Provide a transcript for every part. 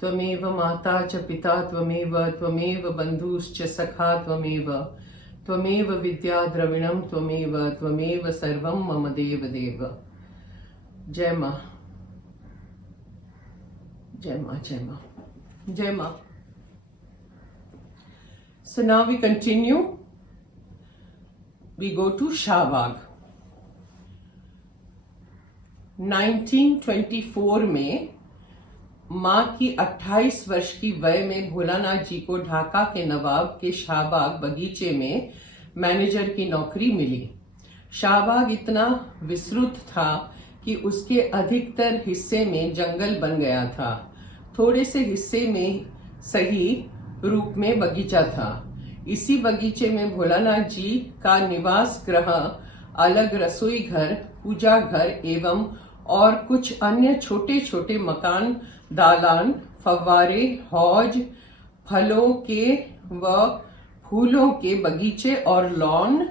त्वमेव माता च पिता त्वमेव बन्धुश्च सखा त्वमेव विद्या द्रविणं त्वमेव सर्वं मम देव देव। जय माँ, जय माँ, जय माँ, जय माँ। So now we continue. We go to Shahbag. 1924 में माँ की 28 वर्ष की वय में भोलानाथ जी को ढाका के नवाब के शाहबाग बगीचे में मैनेजर की नौकरी मिली। शाहबाग इतना विस्तृत था कि उसके अधिकतर हिस्से में जंगल बन गया था। थोड़े से हिस्से में सही रूप में बगीचा था। इसी बगीचे में भोलानाथ जी का निवास गृह, अलग रसोई घर, पूजा घर एवं और कुछ अन्य छोटे छोटे मकान, दालान, फव्वारे, हौज, फलों के व फूलों के बगीचे और लॉन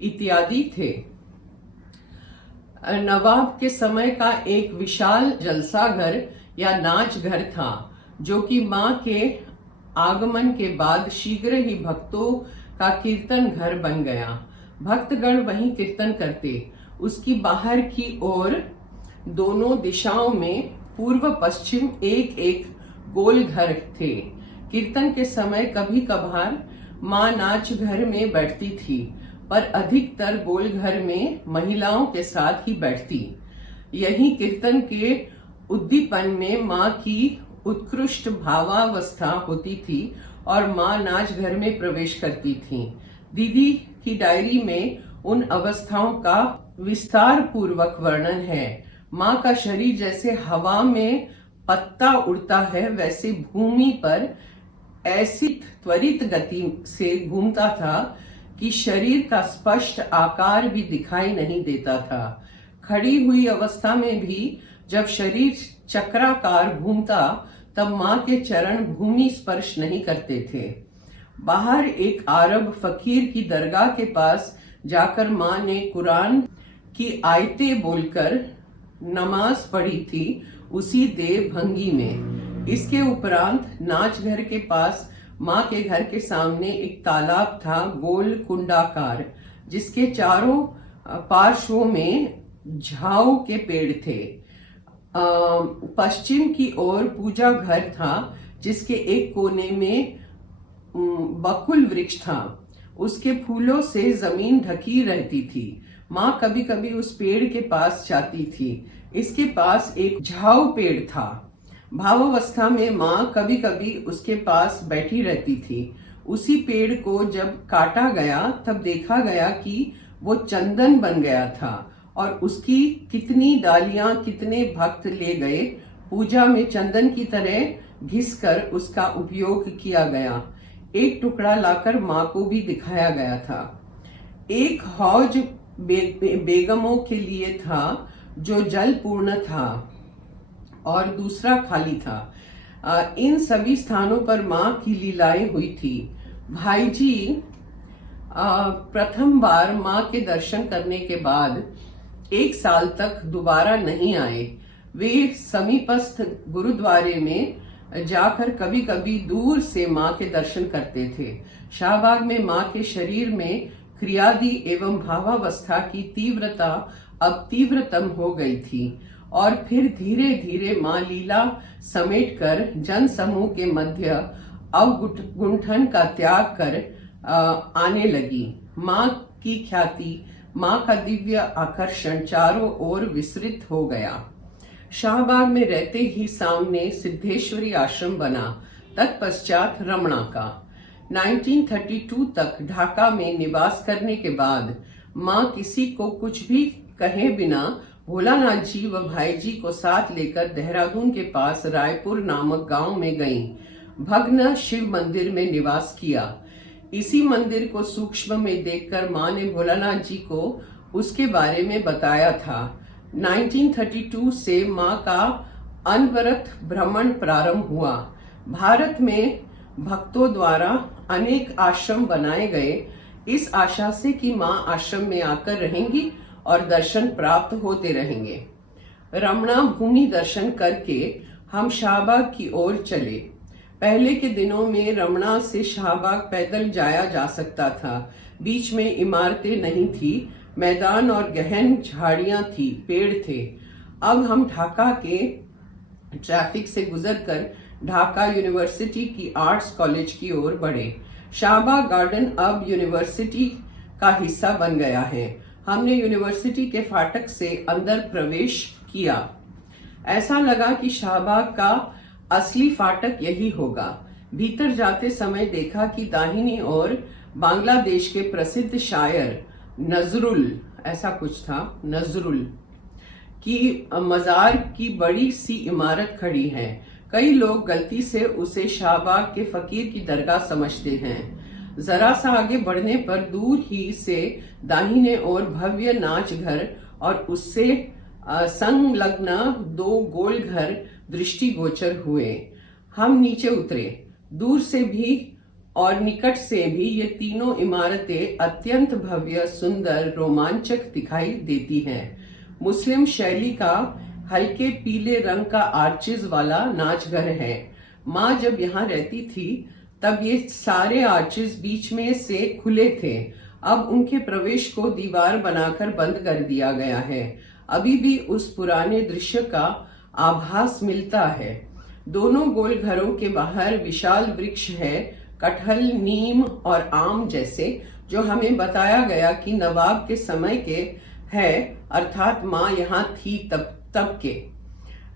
इत्यादि थे। नवाब के समय का एक विशाल जलसा घर या नाच घर था, जो कि माँ के आगमन के बाद शीघ्र ही भक्तों का कीर्तन घर बन गया। भक्तगण वहीं कीर्तन करते। उसकी बाहर की ओर दोनों दिशाओं में पूर्व पश्चिम एक एक गोल घर थे। कीर्तन के समय कभी कभार माँ नाच घर में बैठती थी, पर अधिकतर गोल घर में महिलाओं के साथ ही बैठती। यही कीर्तन के उद्दीपन में माँ की उत्कृष्ट भावावस्था होती थी और माँ नाच घर में प्रवेश करती थी। दीदी की डायरी में उन अवस्थाओं का विस्तार पूर्वक वर्णन है। माँ का शरीर जैसे हवा में पत्ता उड़ता है, वैसे भूमि पर ऐसी त्वरित गति से घूमता था कि शरीर का स्पष्ट आकार भी दिखाई नहीं देता था। खड़ी हुई अवस्था में भी जब शरीर चक्राकार घूमता, तब माँ के चरण भूमि स्पर्श नहीं करते थे। बाहर एक अरब फकीर की दरगाह के पास जाकर माँ ने कुरान की आयतें बोलकर नमाज पढ़ी थी, उसी देव भंगी में। इसके उपरांत नाच घर के पास माँ के घर के सामने एक तालाब था, गोल कुंडाकार, जिसके चारों पार्श्वों में झाऊ के पेड़ थे। पश्चिम की ओर पूजा घर था, जिसके एक कोने में बकुल वृक्ष था। उसके फूलों से जमीन ढकी रहती थी। माँ कभी कभी उस पेड़ के पास जाती थी। इसके पास एक झाऊ पेड़ था। भावावस्था में माँ कभी कभी उसके पास बैठी रहती थी। उसी पेड़ को जब काटा गया, तब देखा गया कि वो चंदन बन गया था और उसकी कितनी डालियां कितने भक्त ले गए। पूजा में चंदन की तरह घिसकर उसका उपयोग किया गया। एक टुकड़ा लाकर माँ को भी दिखाया गया था। एक हौज बेगमों के लिए था, जो जल पूर्ण था, और दूसरा खाली था। इन सभी स्थानों पर माँ की लीलाएं हुई थी। भाई जी प्रथम बार माँ के दर्शन करने के बाद 1 साल तक दोबारा नहीं आए। वे समीपस्थ गुरुद्वारे में जाकर कभी कभी दूर से माँ के दर्शन करते थे। शाहबाग में माँ के शरीर में क्रियादि एवं भावावस्था की तीव्रता अब तीव्रतम हो गई थी और फिर धीरे धीरे माँ लीला समेटकर जन समूह के मध्य अवगुंठन का त्याग कर आने लगी। माँ की ख्याति, माँ का दिव्य आकर्षण चारों ओर विस्तृत हो गया। शाहबाग में रहते ही सामने सिद्धेश्वरी आश्रम बना, तत्पश्चात रमणा का। 1932 तक ढाका में निवास करने के बाद माँ किसी को कुछ भी कहे बिना भोलानाथ जी व भाई जी को साथ लेकर देहरादून के पास रायपुर नामक गांव में गईं। भग्न शिव मंदिर में निवास किया। इसी मंदिर को सूक्ष्म में देखकर माँ ने भोलानाथ जी को उसके बारे में बताया था। 1932 से माँ का अनवरत भ्रमण प्रारंभ हुआ। भारत में भक्तों द्वारा अनेक आश्रम बनाए गए, इस आशा से कि माँ आश्रम में आकर रहेंगी और दर्शन प्राप्त होते रहेंगे। रमणा भूमि दर्शन करके हम शाहबाग की ओर चले। पहले के दिनों में रमणा से शाहबाग पैदल जाया जा सकता था। बीच में इमारतें नहीं थी, मैदान और गहन झाड़ियां थी, पेड़ थे। अब हम ढाका के ट्रैफिक से गुजरकर ढाका यूनिवर्सिटी की आर्ट्स कॉलेज की ओर बढ़े। शाहबाग गार्डन अब यूनिवर्सिटी का हिस्सा बन गया है। हमने यूनिवर्सिटी के फाटक से अंदर प्रवेश किया। ऐसा लगा कि शाहबाग का असली फाटक यही होगा। भीतर जाते समय देखा कि दाहिनी ओर बांग्लादेश के प्रसिद्ध शायर नजरुल, ऐसा कुछ था, नजरुल की मजार की बड़ी सी इमारत खड़ी है। कई लोग गलती से उसे शाहबाग के फकीर की दरगाह समझते हैं। जरा सा आगे बढ़ने पर दूर ही से दाहिने ओर भव्य नाच घर और उससे संलग्न 2 गोल घर दृष्टिगोचर हुए। हम नीचे उतरे। दूर से भी और निकट से भी ये तीनों इमारतें अत्यंत भव्य, सुंदर, रोमांचक दिखाई देती हैं। मुस्लिम शैली का हल्के पीले रंग का आर्चिज वाला नाचघर है। माँ जब यहाँ रहती थी तब ये सारे आर्चिज बीच में से खुले थे। अब उनके प्रवेश को दीवार बनाकर बंद कर दिया गया है। अभी भी उस पुराने दृश्य का आभास मिलता है। दोनों गोल घरों के बाहर विशाल वृक्ष है, कटहल, नीम और आम जैसे, जो हमें बताया गया कि नवाब के समय के है, अर्थात माँ यहाँ थी तब के।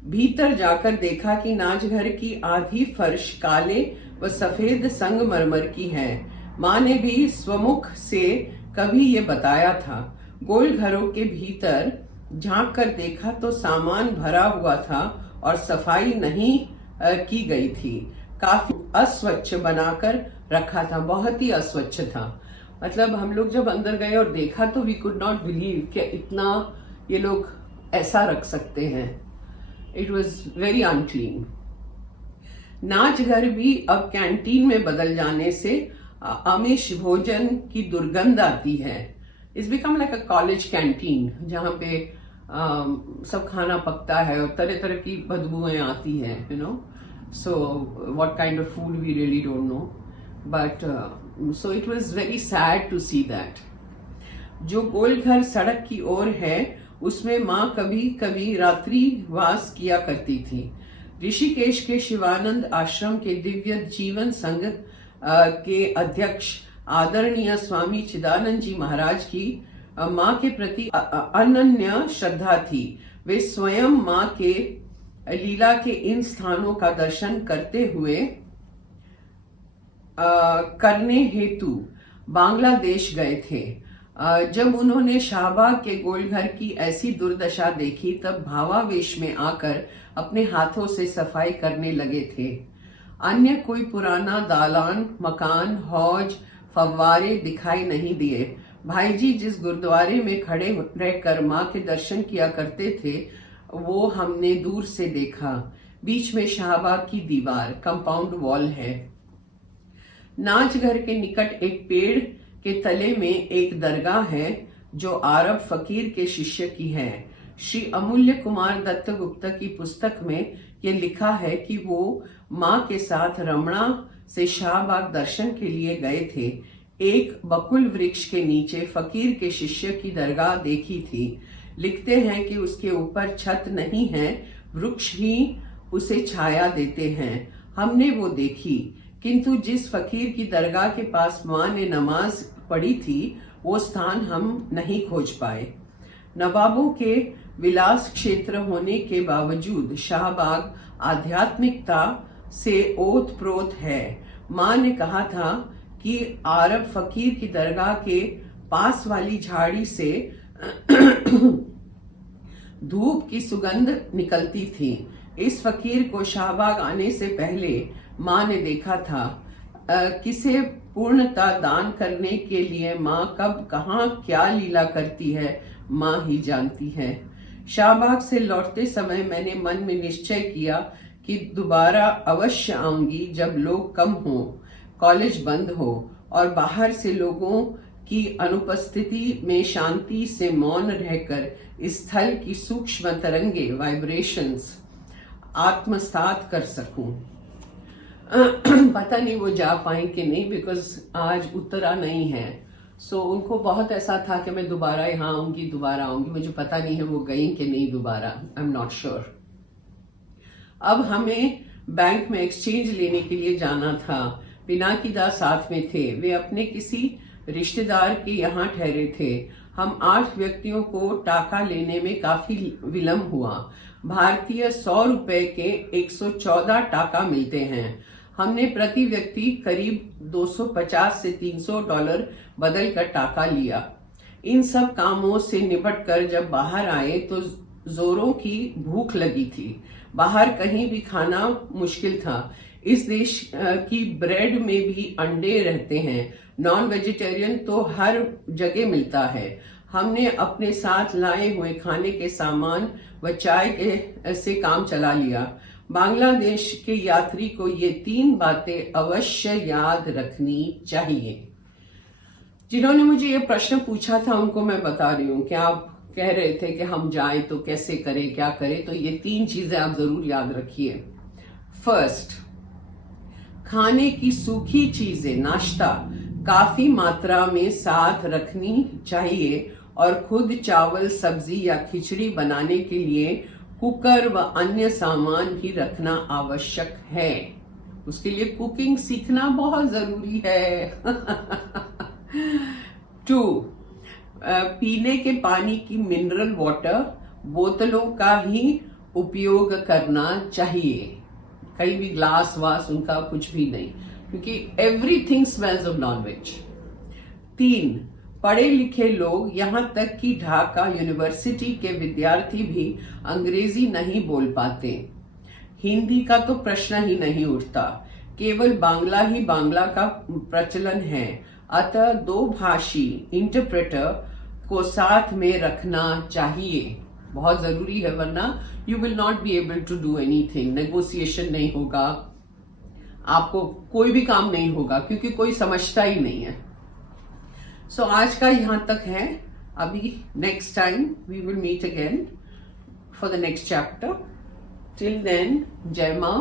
भीतर जाकर देखा कि नाचघर की आधी फर्श काले व सफेद संगमरमर की है। माँ ने भी स्वमुख से कभी ये बताया था। गोल घरों के भीतर झांक कर देखा तो सामान भरा हुआ था और सफाई नहीं की गई थी। काफी अस्वच्छ बनाकर रखा था, बहुत ही अस्वच्छ था। मतलब हम लोग जब अंदर गए और देखा तो वी कुड नॉट बिलीव कि इतना ये लोग ऐसा रख सकते हैं। It was very unclean. नाच घर भी अब कैंटीन में बदल जाने से आमिष भोजन की दुर्गंध आती है। It's become like a college canteen, जहाँ पे सब खाना पकता है और तरह तरह की बदबूएं आती हैं, you know. So what kind of food we really don't know, but so it was very sad to see that. जो गोलघर सड़क की ओर है उसमें माँ कभी कभी रात्रिवास किया करती थी। ऋषिकेश के शिवानंद आश्रम के दिव्य जीवन संघ के अध्यक्ष आदरणीय स्वामी चिदानंद जी महाराज की माँ के प्रति अनन्य श्रद्धा थी। वे स्वयं माँ के लीला के इन स्थानों का दर्शन करते हुए करने हेतु बांग्लादेश गए थे। जब उन्होंने शाहबाग के गोलघर की ऐसी दुर्दशा देखी तब भावावेश में आकर अपने हाथों से सफाई करने लगे थे। अन्य कोई पुराना दालान, मकान, हौज, फव्वारे दिखाई नहीं दिए। भाई जी जिस गुरुद्वारे में खड़े रहकर माँ के दर्शन किया करते थे वो हमने दूर से देखा। बीच में शाहबाग की दीवार, कंपाउंड वॉल है। नाच घर के निकट एक पेड़ के तले में एक दरगाह है जो अरब फकीर के शिष्य की है। श्री अमूल्य कुमार दत्त गुप्ता की पुस्तक में ये लिखा है कि वो माँ के साथ रमणा से शाहबाग दर्शन के लिए गए थे। एक बकुल वृक्ष के नीचे फकीर के शिष्य की दरगाह देखी थी। लिखते हैं कि उसके ऊपर छत नहीं है, वृक्ष ही उसे छाया देते हैं। हमने वो देखी, किंतु जिस फकीर की दरगाह के पास माँ ने नमाज पढ़ी थी वो स्थान हम नहीं खोज पाए। नवाबों के विलास क्षेत्र होने के बावजूद शाहबाग आध्यात्मिकता से ओत प्रोत है। माँ ने कहा था कि अरब फकीर की दरगाह के पास वाली झाड़ी से धूप की सुगंध निकलती थी। इस फकीर को शाहबाग आने से पहले माँ ने देखा था। किसे पूर्णता दान करने के लिए माँ कब कहाँ क्या लीला करती है माँ ही जानती है। शाहबाग से लौटते समय मैंने मन में निश्चय किया कि दोबारा अवश्य आऊंगी जब लोग कम हो, कॉलेज बंद हो और बाहर से लोगों की अनुपस्थिति में शांति से मौन रहकर स्थल की सूक्ष्म तरंगे, वाइब्रेशंस आत्मसात कर सकूं। पता नहीं वो जा पाए कि नहीं, बिकॉज आज उत्तरा नहीं है। सो उनको बहुत ऐसा था कि मैं दोबारा यहाँ आऊंगी, दोबारा आऊंगी। मुझे पता नहीं है वो गई कि नहीं दोबारा, आई एम नॉट श्योर। अब हमें बैंक में एक्सचेंज लेने के लिए जाना था। पिनाकी दास साथ में थे। वे अपने किसी रिश्तेदार के यहाँ ठहरे थे। हम 8 व्यक्तियों को टाका लेने में काफी विलम्ब हुआ। भारतीय 100 रुपए के 114 टाका मिलते हैं। हमने प्रति व्यक्ति करीब 250 से $300 बदल कर टाका लिया। इन सब कामों से निपटकर जब बाहर आए तो जोरों की भूख लगी थी। बाहर कहीं भी खाना मुश्किल था। इस देश की ब्रेड में भी अंडे रहते हैं। नॉन वेजिटेरियन तो हर जगह मिलता है। हमने अपने साथ लाए हुए खाने के सामान व चाय के से काम चला लिया। बांग्लादेश के यात्री को ये 3 बातें अवश्य याद रखनी चाहिए। जिन्होंने मुझे ये प्रश्न पूछा था उनको मैं बता रही हूँ कि आप कह रहे थे कि हम जाएं तो कैसे करें, क्या करें, तो ये 3 चीजें आप जरूर याद रखिए। फर्स्ट, खाने की सूखी चीजें, नाश्ता काफी मात्रा में साथ रखनी चाहिए और खुद चावल, सब्जी या खिचड़ी बनाने के लिए कुकर व अन्य सामान भी रखना आवश्यक है। उसके लिए कुकिंग सीखना बहुत जरूरी है। 2, पीने के पानी की मिनरल वाटर बोतलों का ही उपयोग करना चाहिए। कहीं भी ग्लास वास उनका कुछ भी नहीं, क्योंकि एवरीथिंग स्मेल्स ऑफ नॉनवेज। 3, पढ़े लिखे लोग, यहाँ तक कि ढाका यूनिवर्सिटी के विद्यार्थी भी अंग्रेजी नहीं बोल पाते। हिंदी का तो प्रश्न ही नहीं उठता। केवल बांग्ला ही बांग्ला का प्रचलन है। अतः 2 भाषी इंटरप्रेटर को साथ में रखना चाहिए, बहुत जरूरी है, वरना you will not be able to do anything. Negotiation नहीं होगा, आपको कोई भी काम नहीं होगा, क्योंकि कोई समझता ही नहीं है। सो आज का यहां तक है। अभी next time we will meet again for the next chapter. Till then, जय मां।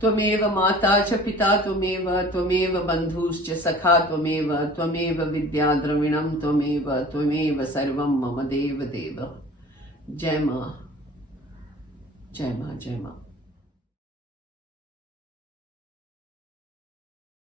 त्वमेव माता च पिता त्वमेव, त्वमेव बंधुश्च सखा त्वमेव, त्वमेव विद्या द्रविणम त्वमेव, त्वमेव सर्वं मम देव देव। जय मां, जय मां, जय मां।